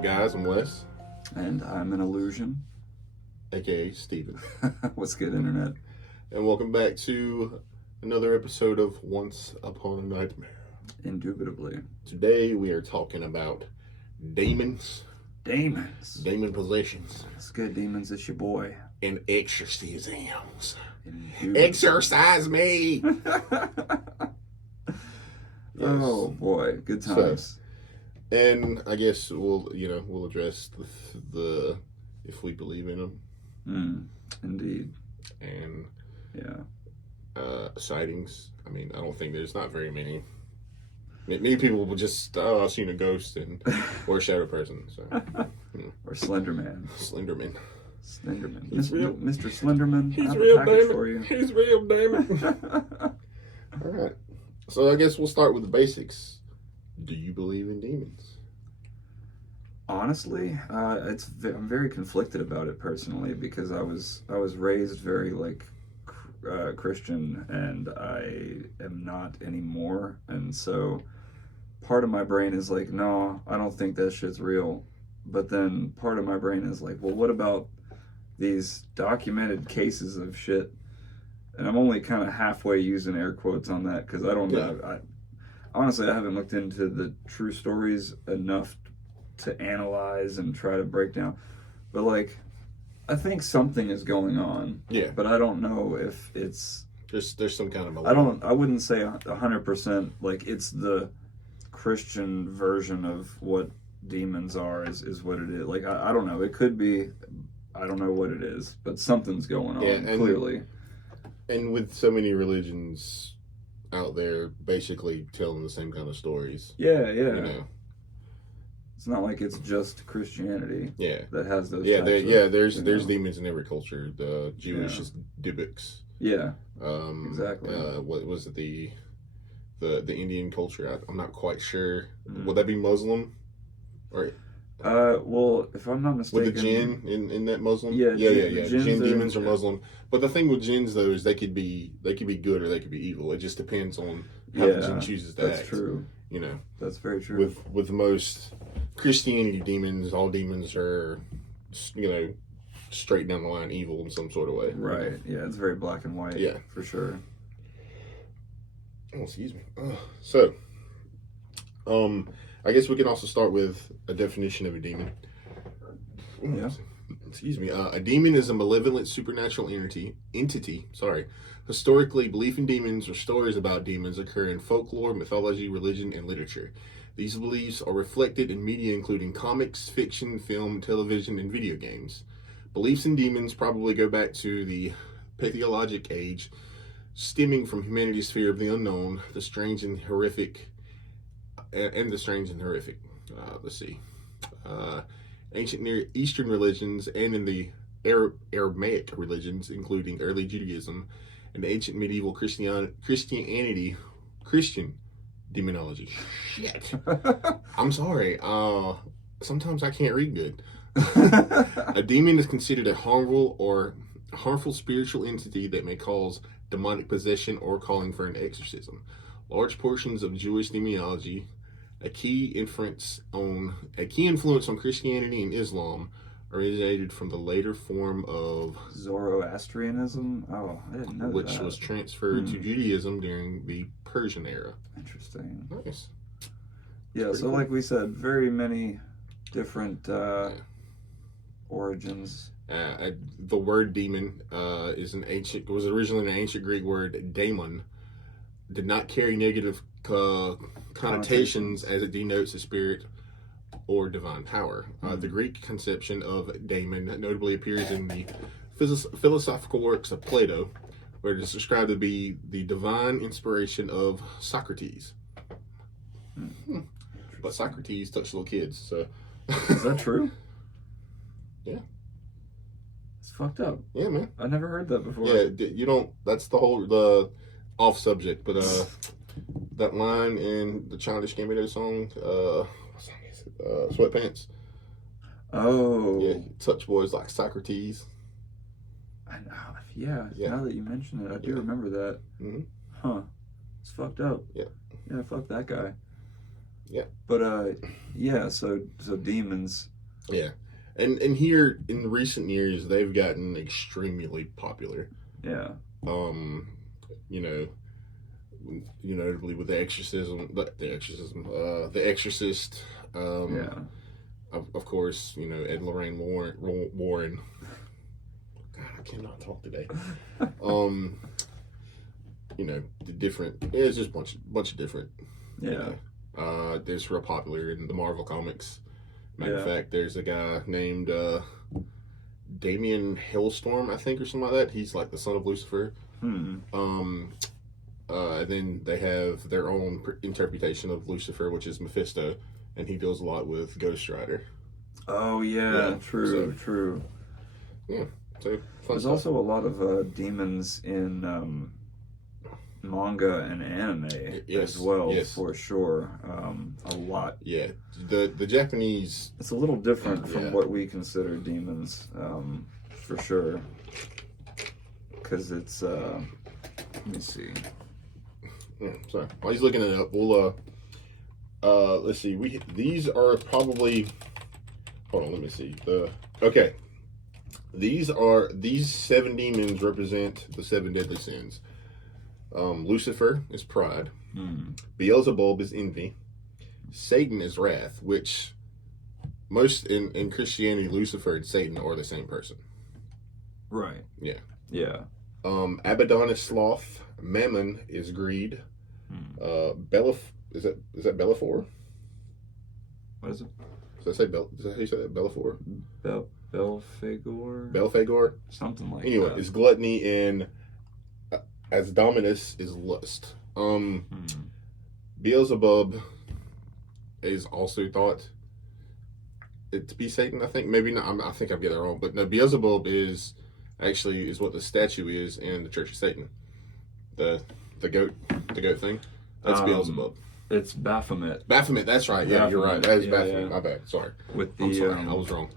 up, guys? I'm Wes, And I'm an illusion. aka Steven. What's good, internet? And welcome back to another episode of Once Upon a Nightmare. Indubitably. Today we are talking about demons, Demons. demon possessions, What's good, demons? It's your boy. and exorcisms. Indubitably. Exorcise me! Oh boy, good times. And I guess we'll address the if we believe in them Indeed. and Yeah. sightings. I mean, I don't think there's not very many. Many people will just, I've seen a ghost or a shadow person. So, Or Slenderman. Slenderman. Slenderman. He's real. Mr. Slenderman. He's I have real, a package damn for it. you. He's real, damn it. All right. So I guess we'll start with the basics. Do you believe in demons? Honestly, I'm very conflicted about it personally because I was raised very Christian, and I am not anymore, and so part of my brain is like, no, I don't think that shit's real, but then part of my brain is like, well, what about these documented cases of shit? And I'm only kind of halfway using air quotes on that because I don't know. Honestly, I haven't looked into the true stories enough to analyze and try to break down, but I think something is going on. Yeah. But I don't know if it's There's some kind of I wouldn't say 100% it's the Christian version of what demons are is what it is. I don't know. It could be, I don't know what it is, but something's going on, and clearly. And with so many religions out there basically telling the same kind of stories. Yeah. You know. It's not like it's just Christianity. Yeah. That has those. There's demons in every culture. The Jewish is Dybbuk. Yeah. Exactly. What was it? The Indian culture? I'm not quite sure. Would that be Muslim? Or well, if I'm not mistaken, with the jinn in that Muslim? Yeah. Jinn demons are Muslim, but the thing with jinns though is they could be good or they could be evil. It just depends on how the jinn chooses to act. That's true. You know. That's very true. With most Christianity demons, all demons are, straight down the line evil in some sort of way. Right. Yeah, it's very black and white. Yeah. For sure. Oh, excuse me. So, I guess we can also start with a definition of a demon. Yeah. Excuse me. A demon is a malevolent supernatural entity. Historically, belief in demons or stories about demons occur in folklore, mythology, religion, and literature. These beliefs are reflected in media including comics, fiction, film, television, and video games. Beliefs in demons probably go back to the Paleolithic age, stemming from humanity's fear of the unknown, the strange and horrific. Let's see. Ancient Near Eastern religions and in the Aramaic religions, including early Judaism and ancient medieval Christian demonology. Shit. I'm sorry. Sometimes I can't read good. A demon is considered a harmful spiritual entity that may cause demonic possession or calling for an exorcism. Large portions of Jewish demonology, a key influence on Christianity and Islam, originated from the later form of Zoroastrianism. Oh, I didn't know which that. was transferred to Judaism during the Persian era. Interesting. Nice. Yeah, so cool. we said, very many different origins. The word demon was originally an ancient Greek word, daemon. Did not carry negative connotations as it denotes a spirit or divine power. The Greek conception of daemon notably appears in the philosophical works of Plato, where it is described to be the divine inspiration of Socrates. But Socrates touched little kids, so... Is that true? Yeah. It's fucked up. Yeah, man. I never heard that before. Yeah, you don't... That's the off subject, but that line in the Childish Gambino song, what song is it? Sweatpants. Oh. Yeah, touch boys like Socrates. I know. Yeah. Now that you mention it, I do remember that. Mm-hmm. Huh. It's fucked up. Yeah. Yeah, fuck that guy. Yeah. But yeah. So demons. Yeah. And here in recent years, they've gotten extremely popular. Yeah. You know, notably with the Exorcism, the Exorcist. Yeah. Of course, Ed and Lorraine Warren. God, I cannot talk today. The different. Yeah, it's just bunch of different. Yeah. There's real popular in the Marvel comics. Matter of Yeah. fact, there's a guy named Damien Hailstorm, I think, or something like that. He's like the son of Lucifer. Hmm. And then they have their own interpretation of Lucifer, which is Mephisto, and he deals a lot with Ghost Rider. Oh yeah. Yeah, True. so- True. Yeah, so fun There's stuff. also a lot of demons in manga and anime Yes, as well, yes. for sure. A lot. Yeah, the Japanese. It's a little different from Yeah. what we consider demons, for sure. Because it's, let me see. Sorry, while he's looking it up, we'll let's see. These are probably. Hold on, let me see. Okay. These 7 demons represent the 7 deadly sins. Lucifer is pride. Beelzebub is envy. Satan is wrath, which most in Christianity, Lucifer and Satan are the same person. Right. Yeah. Yeah. Abaddon is sloth. Mammon is greed. Is that Bellafor? What is it? Does that say Is that how you say that? Bellafor? Belphegor? Belphegor? Something like Anyway, that. it's gluttony, and as Dominus is lust. Beelzebub is also thought it to be Satan. I think maybe not. I think I'm getting that wrong, but no. Beelzebub is what the statue is in the Church of Satan. The goat thing. That's Beelzebub. It's Baphomet Baphomet. That's right. Yeah, you're right. That is Baphomet. Yeah. My bad. Sorry. with I'm sorry. the I was wrong.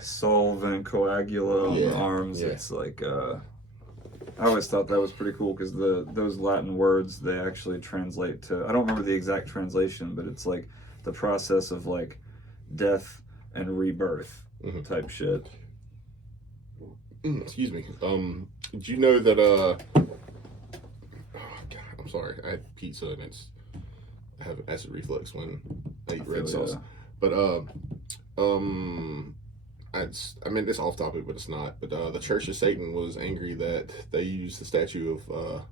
solve and coagula on the Yeah, arms. yeah. It's like I always thought that was pretty cool because those Latin words, they actually translate to, I don't remember the exact translation, but it's like the process of like death and rebirth Mhm. type shit. Excuse me. Did you know that oh God, I'm sorry. I had pizza and I have acid reflux when I eat red sauce. But I mean, it's off topic, but it's not. But the Church of Satan was angry that they used the statue of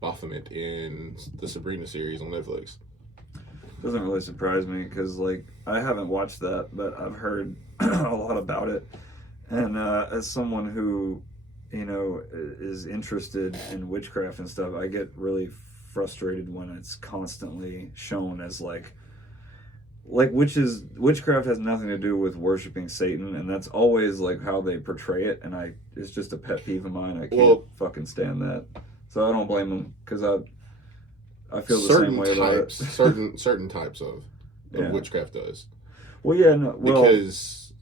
Baphomet in the Sabrina series on Netflix. Doesn't really surprise me because like I haven't watched that, but I've heard a lot about it. And as someone who, is interested in witchcraft and stuff, I get really frustrated when it's constantly shown as like witchcraft has nothing to do with worshiping Satan, and that's always like how they portray it, and it's just a pet peeve of mine. I can't fucking stand that. So I don't blame them because I feel the same way about it. certain types of witchcraft does. Well, yeah, no, well, Because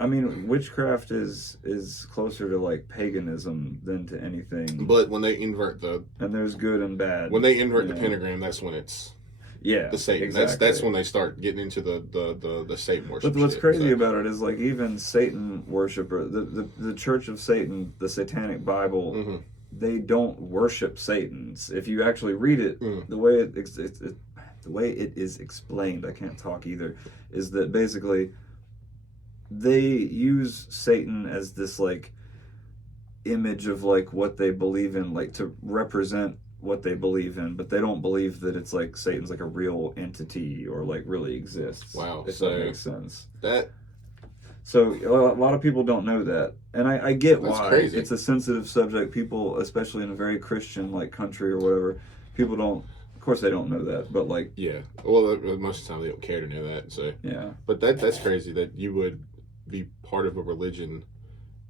I mean, witchcraft is closer to like paganism than to anything. but when they invert And there's good and bad. the pentagram, that's when it's the Satan. Exactly. That's when they start getting into the Satan worship. But what's shit, crazy so. about it is like even Satan worshiper, the Church of Satan, the Satanic Bible, Mhm. they don't worship Satan. If you actually read it, the way the way it is explained, I can't talk either, is that basically they use Satan as this like image of like what they believe in, like to represent what they believe in, but they don't believe that it's like Satan's like a real entity or like really exists. Wow, if so that makes sense. So A lot of people don't know that, and I get That's why. crazy. It's a sensitive subject. People, especially in a very Christian like country or whatever, people don't. Of course, they don't know that, but like, yeah. Well, most of the time they don't care to know that. So, yeah. but that's crazy that you would be part of a religion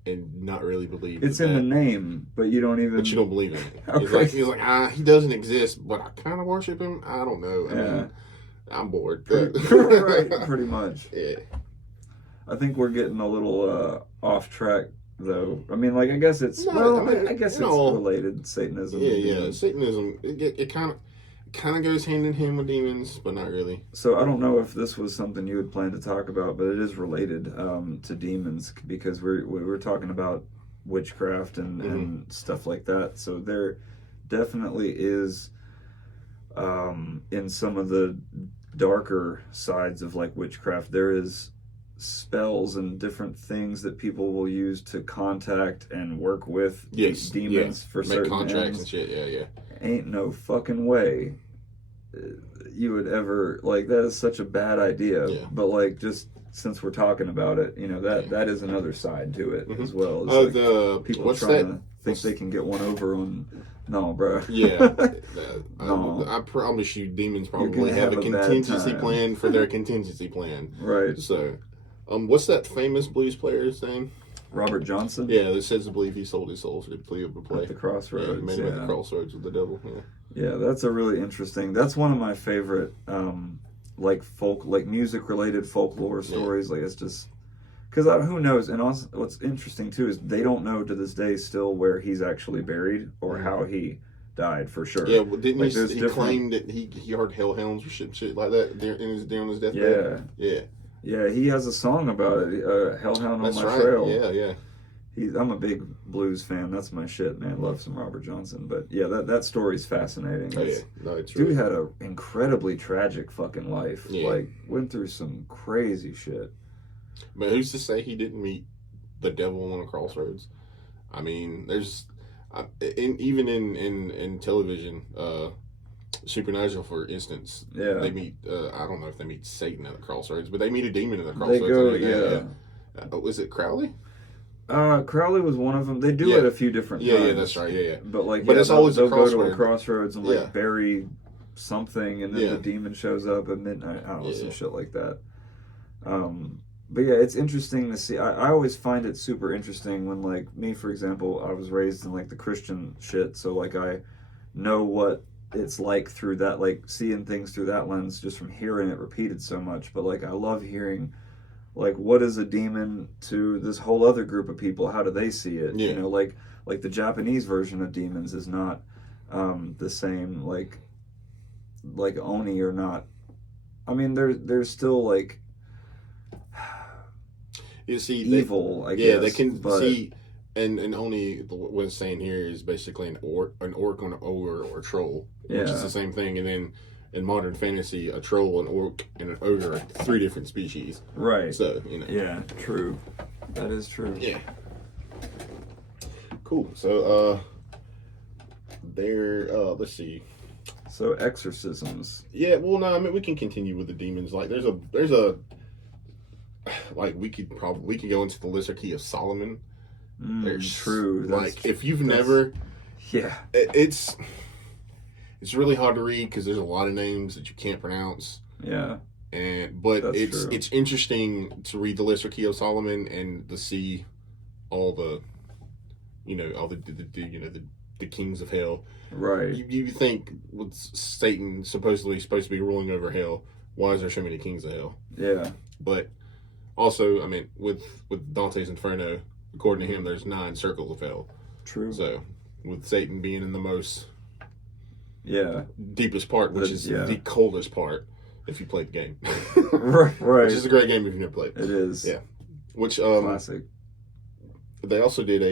and not really believe. It's in the name, but you don't even. But you don't believe in it. Okay. He's like, he doesn't exist, but I kind of worship him. I don't know. I mean, I'm bored. Right, pretty much. Yeah. I think we're getting a little off track, though. I mean, like, I guess it's No, I mean, I guess it's no. related Satanism. Yeah. Satanism. It kind of goes hand in hand with demons, but not really. So I don't know if this was something you had planned to talk about, but it is related to demons because we're talking about witchcraft and stuff like that. So there definitely is in some of the darker sides of like witchcraft, there is spells and different things that people will use to contact and work with demons for make certain contracts ends. and shit. Yeah. Ain't no fucking way you would ever like that is such a bad idea. Yeah. But like just since we're talking about it, you know that is another side to it as well. Oh, Like the people what's trying that? to think they can get one over on. No, bro. Yeah, No. I promise you, demons You're probably gonna have a have a bad contingency time. plan for their contingency plan. Right. So, what's that famous blues player's name? Robert Johnson. Yeah, that says to believe he sold his soul for the plea of a play. At the Crossroads. Yeah, made him at the crossroads with the devil. Yeah, that's a really interesting. That's one of my favorite, like music related folklore stories. Like it's just because who knows. And also, what's interesting too is they don't know to this day still where he's actually buried or how he died for sure. Yeah, well, didn't Like, he? there's He different- claimed that he heard hellhounds or shit like that during his deathbed. Yeah, Yeah, he has a song about it. Hellhound that's on My right. Trail. Yeah. I'm a big blues fan. That's my shit, man. Love some Robert Johnson. But yeah, that story's fascinating. Oh yeah, no, it's Dude really, had an incredibly tragic fucking life. Yeah. Like, went through some crazy shit. But who's to say he didn't meet the devil on a crossroads? I mean, there's even in television, Supernatural, for instance. Yeah. They meet. I don't know if they meet Satan at the crossroads, but they meet a demon at the They crossroads. go, Was it Crowley? Crowley was one of them. They do Yeah. it a few different times. Yeah, that's right. Yeah. But like, But it's always a they'll go to a crossroad. crossroads and like Yeah. bury something, and then Yeah. the demon shows up at midnight. I don't know, some Yeah. shit like that. But yeah, it's interesting to see. I always find it super interesting when, like, me, for example, I was raised in like the Christian shit, so like I know what it's like through that, like seeing things through that lens just from hearing it repeated so much. But like I love hearing like what is a demon to this whole other group of people? How do they see it? Yeah. You know, like the Japanese version of demons is not the same. Like Oni or not. I mean, there's still like You see, evil. I guess. Yeah, they can but, see, and only what it's saying here is basically an orc, an ogre, or a troll, which is Yeah. the same thing. And then in modern fantasy, a troll, an orc, and an ogre are 3 different species. Right. So Yeah. True. That is true. Yeah. Cool. So let's see. So exorcisms. Yeah. Well, no. I mean, we can continue with the demons. Like, there's a like we could go into the Lesser Key of Solomon. There's True. Like, if you've never. Yeah. It's really hard to read because there's a lot of names that you can't pronounce. Yeah. But That's it's true. it's interesting to read the Lesser Key of Solomon and to see all the, all the kings of hell. Right. You think with Satan supposed to be ruling over hell, why is there so many kings of hell? Yeah. But also, I mean, with Dante's Inferno, according to him, there's 9 circles of hell. True. So, with Satan being in the most Yeah. deepest part, which is the coldest part, if you played the game. Right. Which is a great game if you've never played. It is. Yeah. Which Classic. they also did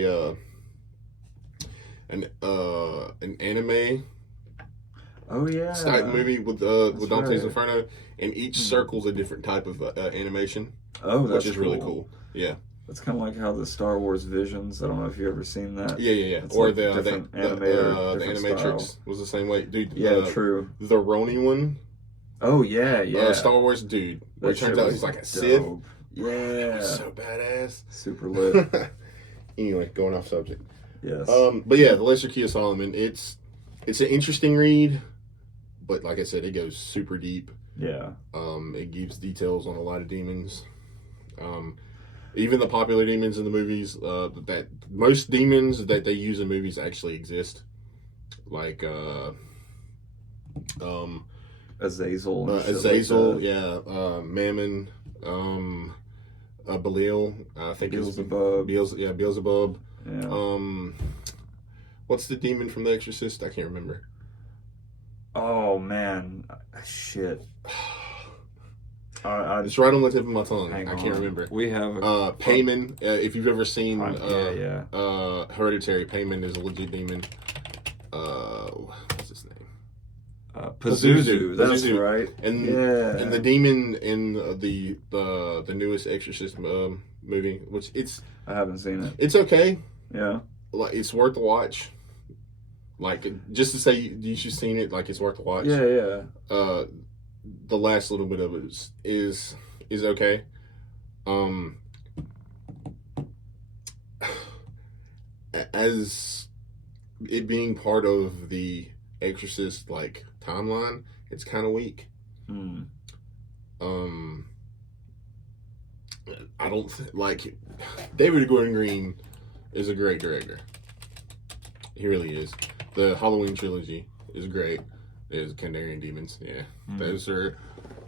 an anime Oh yeah. type movie with That's Dante's right. Inferno, and each circle's a different type of animation, Oh, that's which is really cool. Yeah. That's kind of like how the Star Wars Visions. I don't know if you ever seen that. Yeah. It's Or like the different animator, the different Animatrix style. was the same way, dude. Yeah. True. The Ronin one. Oh yeah. Yeah. Star Wars dude. Where it That turns shit out was he's like a Sith. dope. Yeah. So badass. Super lit. Anyway, going off subject. Yes. But yeah, the Lesser Key of Solomon. It's an interesting read, but like I said, it goes super deep. Yeah. It gives details on a lot of demons. Even the popular demons in the movies. That most demons that they use in movies actually exist. Like Azazel. And shit Azazel, like that. Mammon, Belial. I think Beelzebub. Beelzebub. Yeah. 'Cause, Yeah. Beelzebub. Yeah. Um, What's the demon from The Exorcist? I can't remember. Oh man, shit. It's right on the tip of my tongue. Hang I on. can't remember. We have Payman. If you've ever seen yeah. Hereditary, Payman is a legit demon. What's his name? Pazuzu. That's Pazuzu. right. And Yeah. and the demon in the newest Exorcist movie, which I haven't seen it. it's okay. Yeah. Like it's worth the watch. Like just to say you should seen it, like it's worth the watch. Yeah. The last little bit of it is okay. As it being part of the Exorcist like timeline, it's kind of weak. Hmm. I don't like David Gordon Green is a great director. He really is. The Halloween trilogy is great. There's Kandarian Demons. Yeah, those are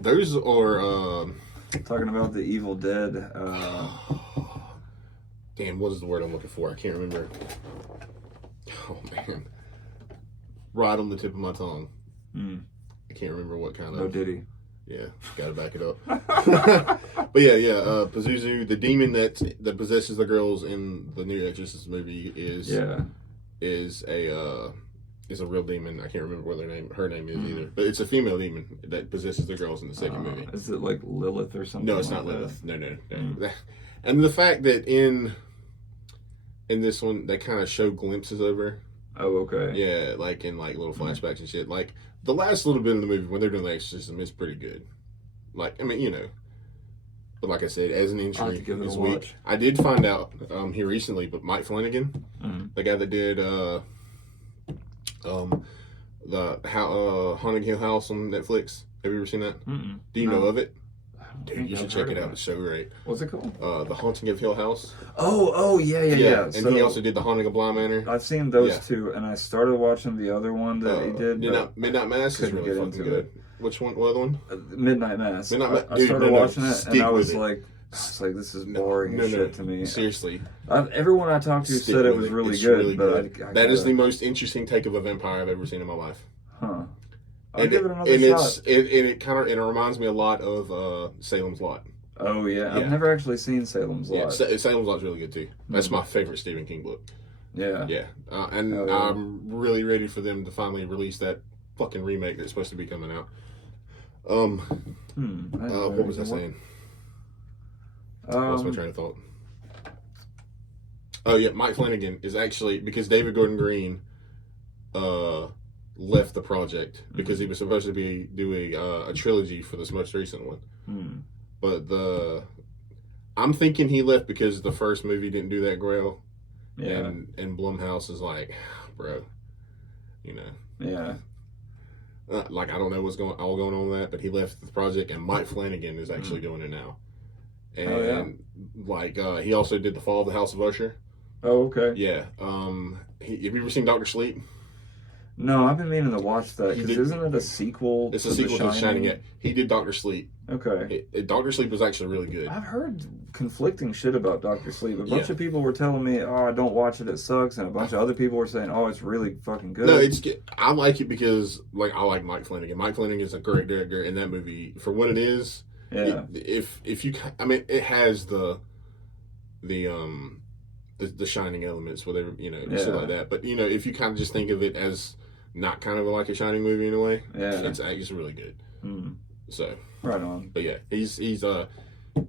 Talking about the Evil Dead. damn, what is the word I'm looking for? I can't remember. Oh man, right on the tip of my tongue. I can't remember what kind of. No Diddy. Yeah, gotta back it up. But yeah. Pazuzu, the demon that possesses the girls in the new Exorcist movie is a real demon. I can't remember what her name is either. But it's a female demon that possesses the girls in the second movie. Is it like Lilith or something? No, it's like not that? Lilith. No. And the fact that in this one they kind of show glimpses of her. Oh, okay. Yeah, like in like little flashbacks and shit. Like the last little bit of the movie when they're doing the exorcism is pretty good. Like I mean, you know. But like I said, as an I'll have entry, to give it it's a weak. watch. I did find out here recently, but Mike Flanagan, the guy that did the Haunted Hill House on Netflix. Have you ever seen that? Mm-mm. Do you know of it? I don't Dude, think you should I've check heard it of out. It's so great. What's it called? The Haunting of Hill House. Oh, yeah. And he also did the Haunting of Bly Manor. I've seen those Yeah. two, and I started watching the other one that he did. Midnight Mass is couldn't really get fucking into good. Which one? What other one? Midnight Mass. Midnight Mass. I Dude, started no, watching it, stick and I with was it. like, this is boring as shit to me. Seriously. Everyone I talked to Stick said it with was really It's good, really but good. I That is gotta- the most interesting take of a vampire I've ever seen in my life. Huh. I'll And give it another shot. it reminds me a lot of Salem's Lot. Oh, yeah. Yeah. I've never actually seen Salem's Yeah, Lot. Salem's Lot's really good too. That's my favorite Stephen King book. Yeah. Yeah, and Hell yeah. I'm really ready for them to finally release that fucking remake that's supposed to be coming out. What was I saying? Lost my train of thought. Oh yeah, Mike Flanagan is actually because David Gordon Green left the project because he was supposed to be doing a trilogy for this most recent one. But I'm thinking he left because the first movie didn't do that well. Yeah. And Blumhouse is like, bro, you know. Yeah. Like I don't know what's going on with that, but he left the project, and Mike Flanagan is actually doing it now. And like he also did the Fall of the House of Usher. Oh, okay. Yeah. Have you ever seen Doctor Sleep? No, I've been meaning to watch that He because did- isn't it a sequel? It's a sequel to The Shining. Yeah, he did Doctor Sleep. Okay. Doctor Sleep was actually really good. I've heard conflicting shit about Doctor Sleep. A bunch Yeah. of people were telling me, "Oh, don't watch it; it sucks," and a bunch of other people were saying, "Oh, it's really fucking good." No, I like it because like I like Mike Flanagan. Mike Flanagan is a great director in that movie for what it is. Yeah. If you, I mean, it has the Shining elements, whatever, you know, shit like that. But you know, if you kind of just think of it as not kind of like a Shining movie in a way, it's really good. So Right on. but yeah,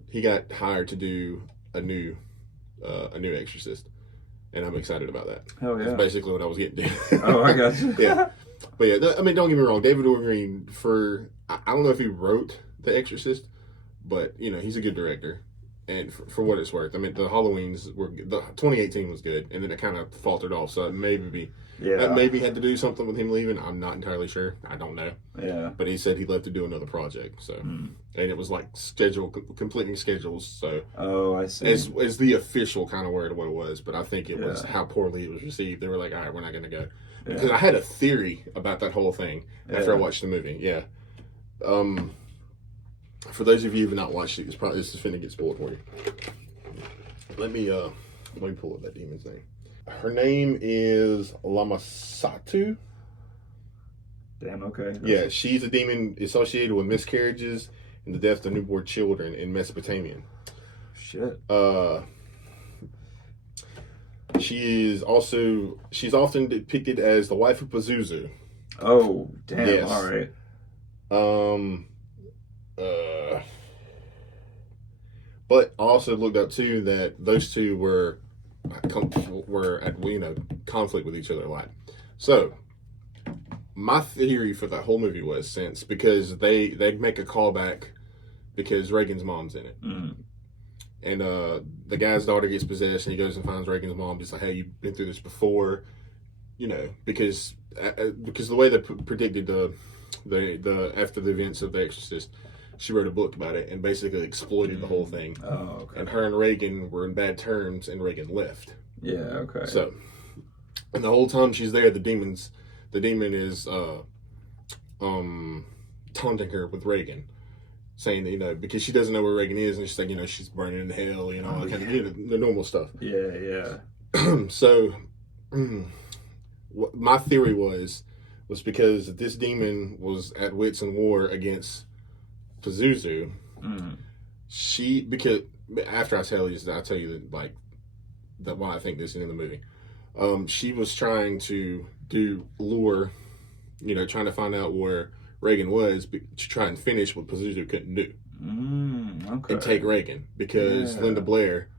he got hired to do a new Exorcist, and I'm excited about that. Hell yeah. That's basically what I was getting to. Oh, I got you. Yeah. But yeah, I mean, don't get me wrong. David Gordon Green, I don't know if he wrote The Exorcist, but you know, he's a good director. And for what it's worth, I mean, the 2018 was good, and then it kind of faltered off. So that maybe had to do something with him leaving. I'm not entirely sure. I don't know. Yeah. But he said he left to do another project. So, and it was like completing schedules. So, Oh, I see. as the official kind of word of what it was, but I think it was Yeah. how poorly it was received. They were like, all right, we're not going to go. Yeah. Because I had a theory about that whole thing after I watched the movie. Yeah. For those of you who have not watched it, this is finna get spoiled for you. Let me pull up that demon's name. Her name is Lamasatu. Damn. Okay. Yeah, she's a demon associated with miscarriages and the death of newborn children in Mesopotamia. Shit. She's often depicted as the wife of Pazuzu. Oh, damn. Yes. All right. But I also looked up too that those two were at conflict with each other a lot. So my theory for that whole movie was because they make a callback because Reagan's mom's in it. Mm. And the guy's daughter gets possessed, and he goes and finds Reagan's mom. He's like, "Hey, you've been through this before," because the way they predicted the after the events of The Exorcist, she wrote a book about it and basically exploited the whole thing. Oh, okay. And her and Reagan were in bad terms, and Reagan left. Yeah. Okay. So, and the whole time she's there, the demon is taunting her with Reagan, saying that, because she doesn't know where Reagan is, and she's like, she's burning in hell, all that kind of, the normal stuff. Yeah. So, what my theory was because this demon was at wits and war against Pazuzu. Mm. Because after I tell you that why I think this is in the movie. She was trying to lure, trying to find out where Reagan was to try and finish what Pazuzu couldn't do. Okay. And take Reagan, because Linda Blair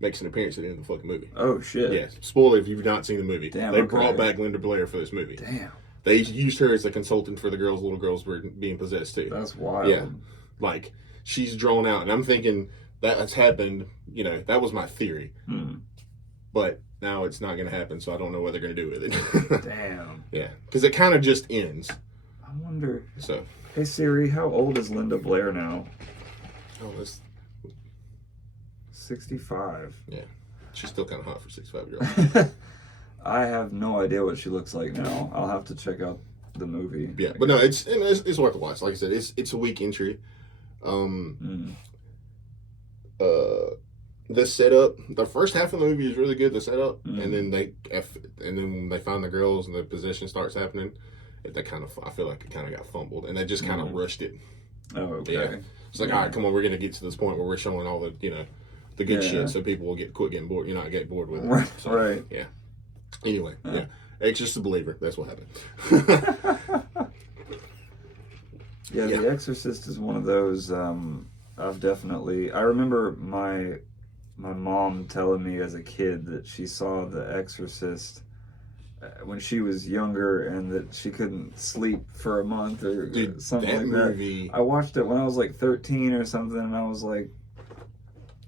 makes an appearance at the end of the fucking movie. Oh, shit. Yes. Spoiler if you've not seen the movie. Damn, They brought back Linda Blair for this movie. Damn. They used her as a consultant for the little girls were being possessed too. That's wild. Yeah. Like, she's drawn out, and I'm thinking that's happened, that was my theory. But now it's not going to happen, so I don't know what they're going to do with it. Damn. Yeah. Because it kind of just ends. I wonder. So. Hey, Siri, how old is Linda Blair now? Oh, that's 65. Yeah. She's still kind of hot for 65-year-old. I have no idea what she looks like now. I'll have to check out the movie. Yeah, but no, it's worth a watch. Like I said, it's a weak entry. The setup, the first half of the movie is really good. The setup, and then when they find the girls and the possession starts happening, I feel like it kind of got fumbled, and they just kind of rushed it. Oh, okay. Yeah. It's like, all right, come on, we're gonna get to this point where we're showing all the the good shit, so people will quit getting bored. Get bored with it. Right. So, right. Yeah. Anyway, yeah. Exorcist Believer. That's what happened. Yeah, The Exorcist is one of those. I remember my mom telling me as a kid that she saw The Exorcist when she was younger, and that she couldn't sleep for a month or something like movie... that. I watched it when I was like 13 or something, and I was like,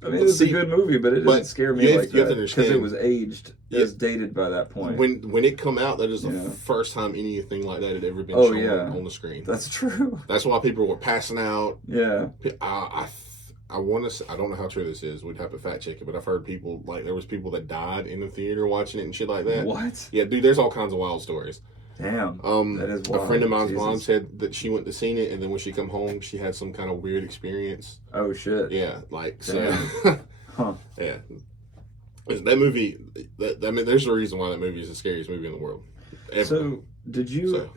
I mean, it's a good movie, but it didn't scare me like that because it was aged. It was dated by that point. When it come out, that is the first time anything like that had ever been shown on the screen. That's true. That's why people were passing out. Yeah. I want to. I don't know how true this is. We'd have to fact check it, but I've heard people there was people that died in the theater watching it and shit like that. What? Yeah, dude. There's all kinds of wild stories. Damn. That is wild. A friend of mine's mom said that she went to see it, and then when she come home, she had some kind of weird experience. Oh shit. Yeah, so. Huh. Yeah. That movie. There's a reason why that movie is the scariest movie in the world. Ever. So did you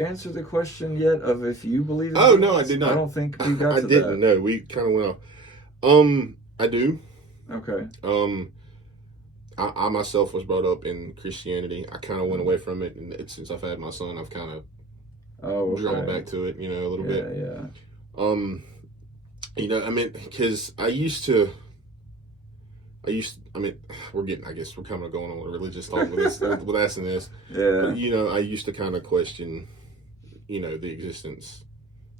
answer the question yet of if you believe in Oh, no, I did not. I don't think we got to that. I didn't. No, we kind of went off. I do. Okay. I myself was brought up in Christianity. I kind of went away from it, and since I've had my son, I've kind of drawn back to it, a little bit. Yeah. Because we're kind of going on a religious talk with this, with asking this. Yeah. But, I used to kind of question, the existence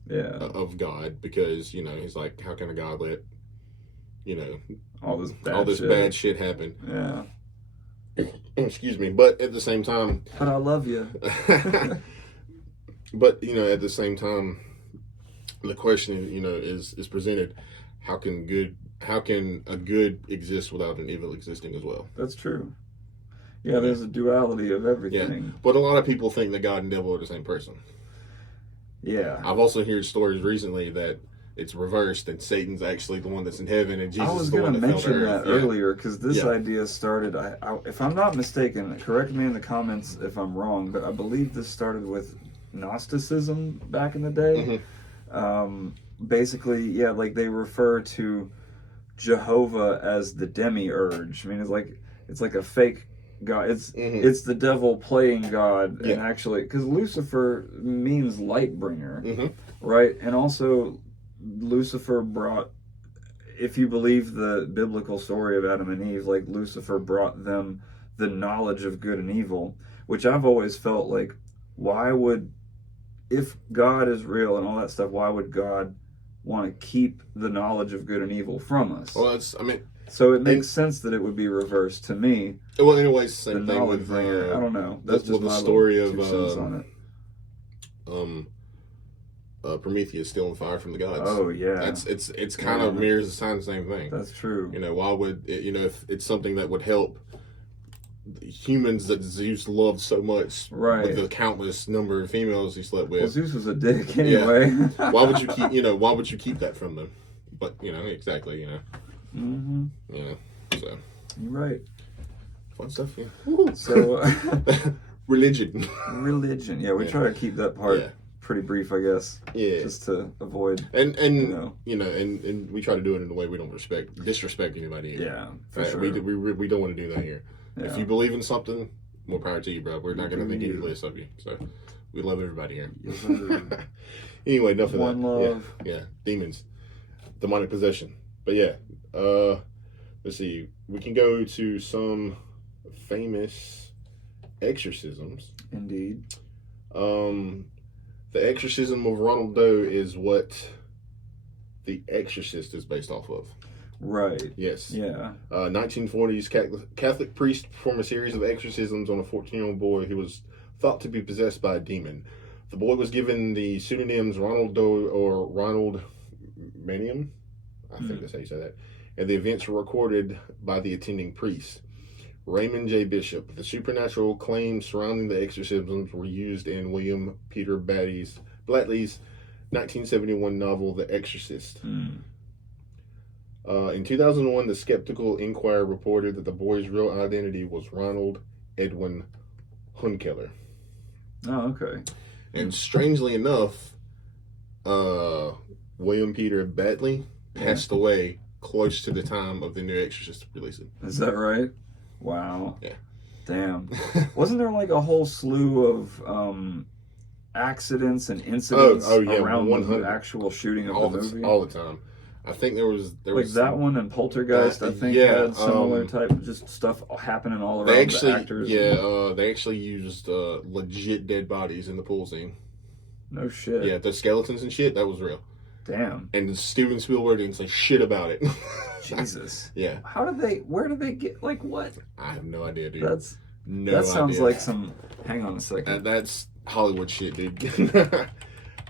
of God, because, he's like, how can a God let, all this bad shit happen? Yeah. Excuse me. But at the same time. But I love you. But, at the same time, the question, is presented, how can a good exist without an evil existing as well? That's true. Yeah, there's a duality of everything. Yeah. But a lot of people think that God and devil are the same person. Yeah. I've also heard stories recently that it's reversed, and Satan's actually the one that's in heaven, and Jesus is the one that fell to earth. I was going to mention that earlier, because this idea started, I if I'm not mistaken, correct me in the comments if I'm wrong, but I believe this started with Gnosticism back in the day. Basically, yeah, like they refer to Jehovah as the demiurge. I mean, it's like a fake God. It's the devil playing God, and actually, because Lucifer means light bringer, right? And also, Lucifer brought, if you believe the biblical story of Adam and Eve, like Lucifer brought them the knowledge of good and evil, which I've always felt like, why would, if God is real and all that stuff, why would God want to keep the knowledge of good and evil from us? Well, so it makes sense that it would be reversed to me. Well, anyways, The same thing knowledge with bringer. I don't know. That's just the my story little of 2 cents on it. Prometheus stealing fire from the gods. Oh yeah, it's kind of mirrors the same thing. That's true. You know, why would it, if it's something that would help humans that Zeus loved so much, right? With the countless number of females he slept with. Well, Zeus was a dick anyway. Yeah. Why would you keep? Why would you keep that from them? But exactly. So you're right. Fun stuff. Yeah. So religion. Yeah, we try to keep that part pretty brief, I guess. Yeah. Just to avoid and we try to do it in a way we don't disrespect anybody. Yeah, for sure. We don't want to do that here. Yeah. If you believe in something, more power to you, bro. We're not going to think any less of you. So we love everybody here. Anyway, enough of that. One love. Yeah, demons, demonic possession. But yeah, let's see. We can go to some famous exorcisms. Indeed. The exorcism of Ronald Doe is what The Exorcist is based off of. Right. Yes. Yeah. 1940s Catholic priest performed a series of exorcisms on a 14-year-old boy who was thought to be possessed by a demon. The boy was given the pseudonyms Ronald Doe or Ronald Manium. I think that's how you say that. And the events were recorded by the attending priest, Raymond J. Bishop. The supernatural claims surrounding the exorcisms were used in William Peter Blatty's 1971 novel, The Exorcist. In 2001, the Skeptical Inquirer reported that the boy's real identity was Ronald Edwin Hunkeler. Oh, okay. And strangely enough, William Peter Blatty passed away close to the time of the new Exorcist releasing. Is that right? Wow. Yeah. Damn. Wasn't there like a whole slew of accidents and incidents around the actual shooting of the movie? All the time. I think there was like that one and Poltergeist. I think had similar type just stuff happening all around the actors. Yeah, they actually used legit dead bodies in the pool scene. No shit. Yeah, the skeletons and shit. That was real. Damn. And Steven Spielberg didn't say shit about it. Jesus. Yeah. Where did they get, like, what? I have no idea, dude. That sounds like some, hang on a second. That's Hollywood shit, dude.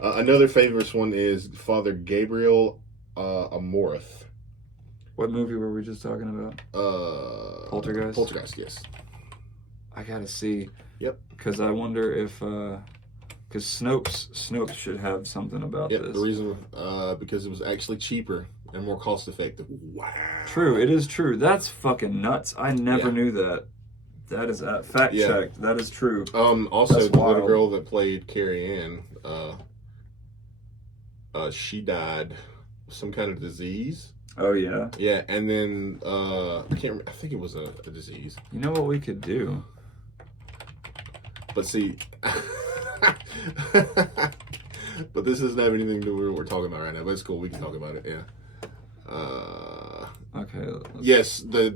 Another famous one is Father Gabriel Amorth. What movie were we just talking about? Poltergeist? Poltergeist, yes. I gotta see. Yep. Because I wonder if, because Snopes should have something about this. The reason, because it was actually cheaper and more cost effective. Wow. True, it is true. That's fucking nuts. I never knew that. That is fact checked. That is true. Also, the little girl that played Carrie Ann, she died of some kind of disease. Oh yeah. Yeah, and then I can't remember. I think it was a disease. You know what we could do? But see, but this doesn't have anything to do with what we're talking about right now. But it's cool. We can talk about it. Yeah. Okay. Yes, the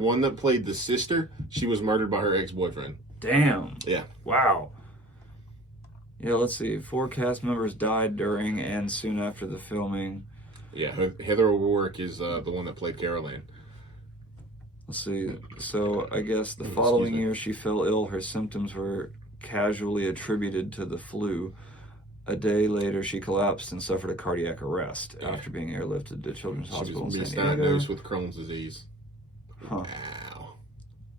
one that played the sister, she was murdered by her ex-boyfriend. Damn. Yeah. Wow. Yeah, let's see. 4 cast members died during and soon after the filming. Yeah, Heather O'Rourke is the one that played Carol Ann. Let's see. So I guess the following year she fell ill. Her symptoms were casually attributed to the flu. A day later, she collapsed and suffered a cardiac arrest after being airlifted to Children's Hospital in San Diego. Diagnosed with Crohn's disease. Huh. Wow.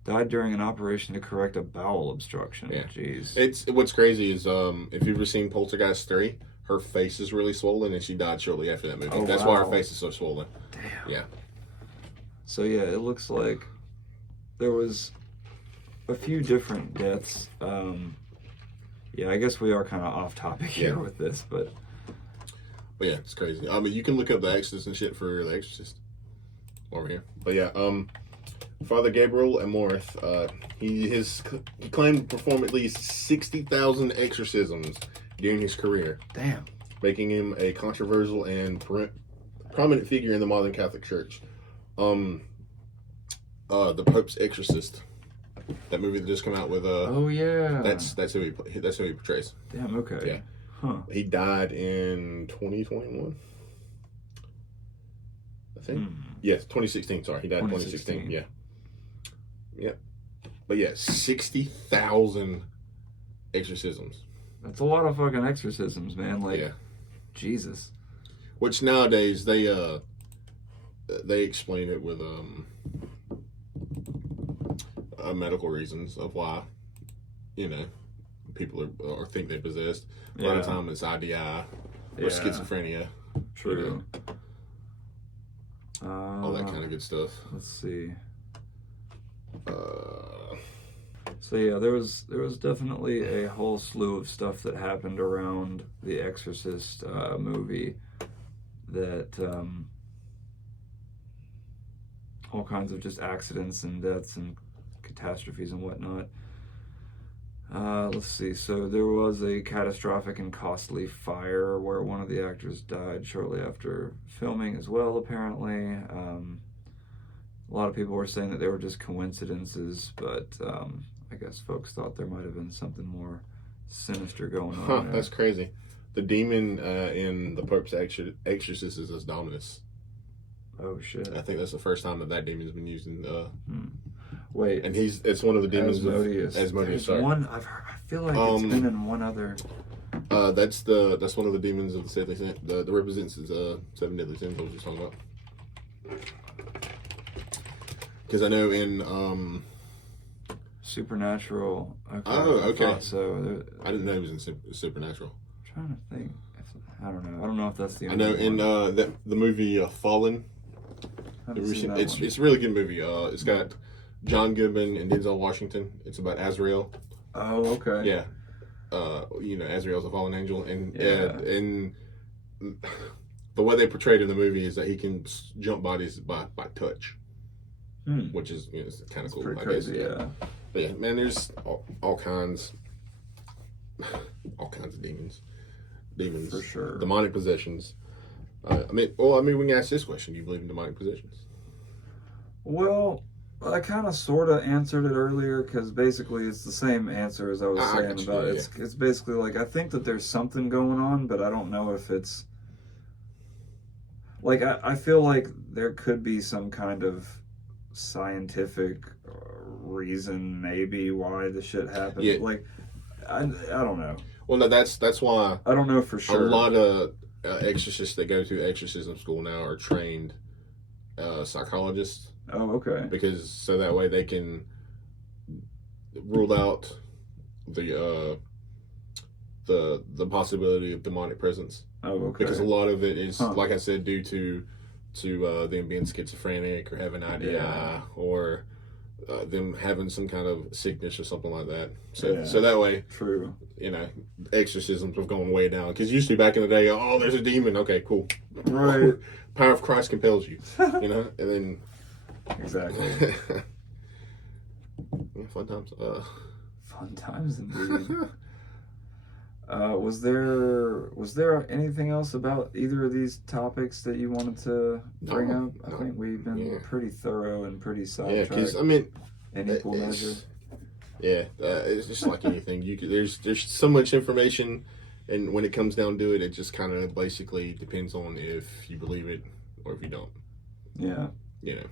Died during an operation to correct a bowel obstruction. Yeah. Jeez. What's crazy is if you've ever seen Poltergeist 3, her face is really swollen and she died shortly after that movie. Oh, That's why her face is so swollen. Damn. Yeah. So yeah, it looks like there was a few different deaths. Yeah, I guess we are kind of off topic here Yeah. with this, but yeah, it's crazy. I mean, you can look up The Exorcist and shit for The Exorcist over here. But yeah, Father Gabriel Amorth, he claimed to perform at least 60,000 exorcisms during his career, damn. making him a controversial and prominent figure in the modern Catholic Church. The Pope's Exorcist, that movie that just came out with Oh yeah. that's who he portrays. Damn. Okay. Yeah. Huh. He died in 2021, I think. Yes, 2016. Sorry, he died in 2016. Yeah. Yep. But yeah, 60,000 exorcisms. That's a lot of fucking exorcisms, man. Like, Yeah. Jesus. Which nowadays they explain it with medical reasons of why, people are or think they're possessed. A lot of time it's IDI or schizophrenia. True. All that kind of good stuff. Let's see. So yeah, there was definitely a whole slew of stuff that happened around the Exorcist movie that all kinds of just accidents and deaths and catastrophes and whatnot. Let's see. So there was a catastrophic and costly fire where one of the actors died shortly after filming as well, apparently. A lot of people were saying that they were just coincidences, but I guess folks thought there might have been something more sinister going on there. That's crazy. The demon in the Pope's Exorcist is Dominus. Oh shit! I think that's the first time that demon's been used in. Wait, and it's one of the demons. Asmodeus. Asmodeus. There's one I feel like it's been in one other. That's one of the demons of the Deadly Sin. The represents the 7 deadly sins I was just talking about. Because I know in Supernatural. Okay. Oh, okay. I thought so I didn't know it was in Supernatural. I'm trying to think. I don't know. I don't know if that's the. I know in the movie Fallen. It's a really good movie. It's got John Goodman and Denzel Washington. It's about Azrael. Oh, okay. Yeah. Azrael's a fallen angel, and and the way they portrayed in the movie is that he can jump bodies by touch, which is kind of cool. Pretty I crazy, guess. yeah. But yeah, man, there's all kinds of demons For sure. demonic possessions. We can ask this question: do you believe in demonic possessions? Well, I kind of sort of answered it earlier because basically it's the same answer as I was saying about it. It's basically like I think that there's something going on, but I don't know if it's like I feel like there could be some kind of scientific reason maybe why the shit happened. Yeah. Like I don't know. Well, no, that's why I don't know for sure. A lot of exorcists that go to exorcism school now are trained psychologists. Oh, okay. Because so that way they can rule out the possibility of demonic presence. Oh, okay. Because a lot of it is, like I said, due to them being schizophrenic or having IDI or them having some kind of sickness or something like that. So that way, true. Exorcisms have gone way down. Because usually back in the day, oh, there's a demon. Okay, cool. Right. Power of Christ compels you. And then. Exactly. Yeah, fun times. Fun times indeed. Was there anything else about either of these topics that you wanted to bring up? I think we've been pretty thorough and pretty sidetracked. Yeah, because in equal measure. Yeah, it's just like anything. There's so much information, and when it comes down to it, it just kind of basically depends on if you believe it or if you don't. Yeah.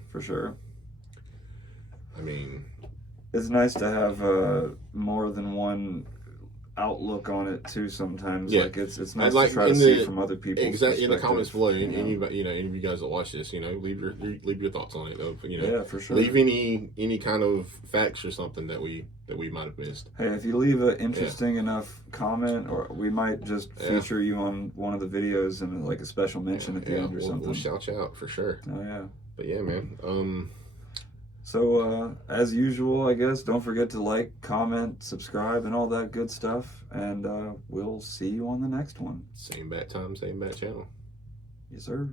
For sure. I mean, it's nice to have more than one outlook on it too. Sometimes, like it's nice to try to see from other people's exactly in the comments below. You know? Any of you guys that watch this, leave your thoughts on it. Yeah, for sure. Leave any kind of facts or something that we might have missed. Hey, if you leave an interesting enough comment, or we might just feature you on one of the videos and like a special mention at the end or something. We'll shout you out for sure. Oh yeah. But yeah, man. So, as usual, I guess, don't forget to like, comment, subscribe, and all that good stuff. And we'll see you on the next one. Same bat time, same bat channel. Yes, sir.